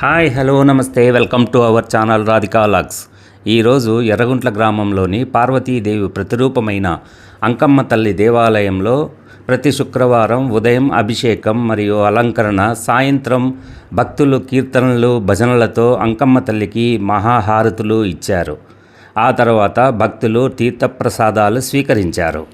Hi hello నమస్తే welcome to our channel Radhika logs. ఈరోజు ఎర్రగుంట్ల గ్రామంలోని పార్వతీదేవి ప్రతిరూపమైన అంకమ్మ తల్లి దేవాలయంలో ప్రతి శుక్రవారం ఉదయం అభిషేకం మరియు అలంకరణ, సాయంత్రం భక్తులు కీర్తనలు భజనలతో అంకమ్మ తల్లికి మహాహారతులు ఇచ్చారు. ఆ తర్వాత భక్తులు తీర్థప్రసాదాలు స్వీకరించారు.